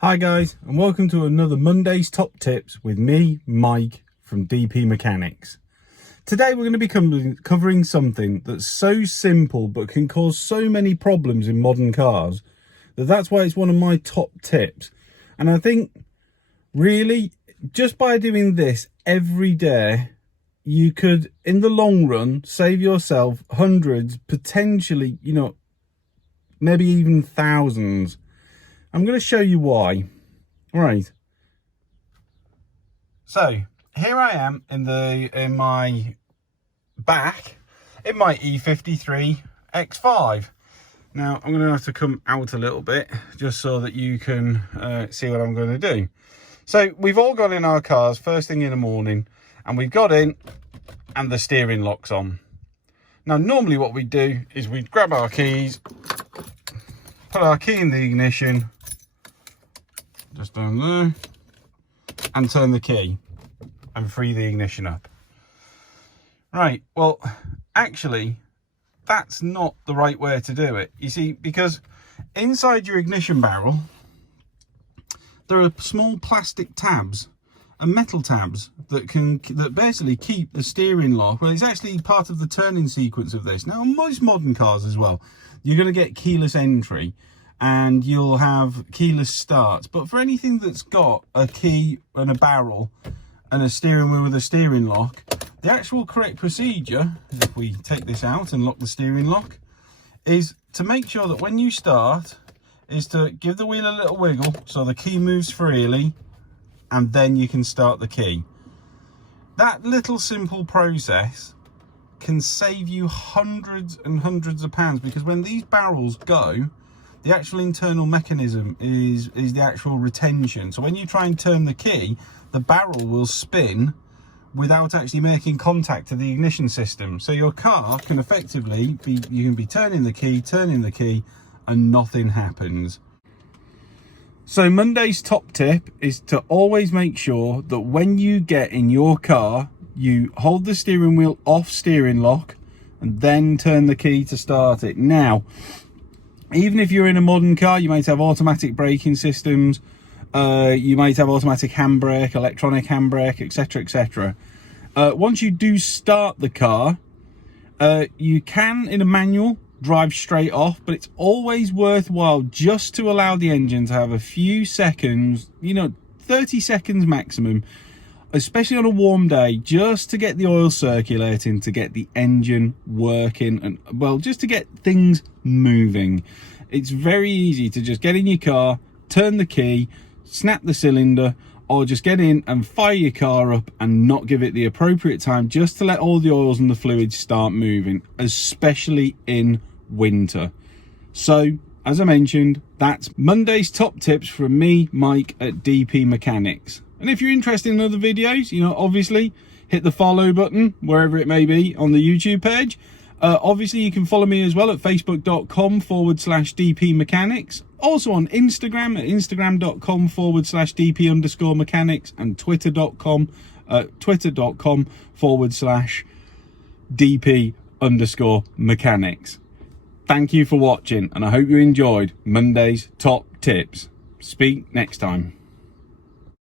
Hi guys, and welcome to another Monday's Top Tips with me, Mike from DP Mechanics. Today we're going to be covering something that's so simple but can cause so many problems in modern cars that's why it's one of my top tips. And I think really just by doing this every day, you could in the long run save yourself hundreds, potentially, maybe even thousands. I'm going to show you why. Right. So here I am in my back in my E53 X5. Now I'm going to have to come out a little bit just so that you can see what I'm going to do. So we've all got in our cars first thing in the morning, and we've got in and the steering lock's on. Now normally what we do is we grab our keys, put our key in the ignition, just down there, and turn the key and free the ignition up. Right, well, actually, that's not the right way to do it. You see, because inside your ignition barrel, there are small plastic tabs and metal tabs that basically keep the steering lock. Well, it's actually part of the turning sequence of this. Now, on most modern cars as well, you're going to get keyless entry and you'll have keyless start, but for anything that's got a key and a barrel and a steering wheel with a steering lock, the actual correct procedure, if we take this out and lock the steering lock, is to make sure that when you start, is to give the wheel a little wiggle so the key moves freely, and then you can start the key. That little simple process can save you hundreds and hundreds of pounds, because when these barrels go, the actual internal mechanism is the actual retention. So when you try and turn the key, the barrel will spin without actually making contact to the ignition system. So your car can effectively be, you can be turning the key, and nothing happens. So Monday's top tip is to always make sure that when you get in your car, you hold the steering wheel off steering lock and then turn the key to start it. Now, even if you're in a modern car, you might have automatic braking systems, you might have automatic handbrake, electronic handbrake, etc, etc. Once you do start the car, you can, in a manual, drive straight off, but it's always worthwhile just to allow the engine to have a few seconds, 30 seconds maximum, especially on a warm day, just to get the oil circulating, to get the engine working, and, well, just to get things moving. It's very easy to just get in your car, turn the key, snap the cylinder, or just get in and fire your car up and not give it the appropriate time just to let all the oils and the fluids start moving, especially in winter. So, as I mentioned, that's Monday's top tips from me, Mike, at DP Mechanics. And if you're interested in other videos, obviously hit the follow button wherever it may be on the YouTube page. Obviously you can follow me as well at facebook.com/DP Mechanics. Also on Instagram at instagram.com/DP_mechanics, and twitter.com/DP_mechanics. Thank you for watching, and I hope you enjoyed Monday's top tips. Speak next time.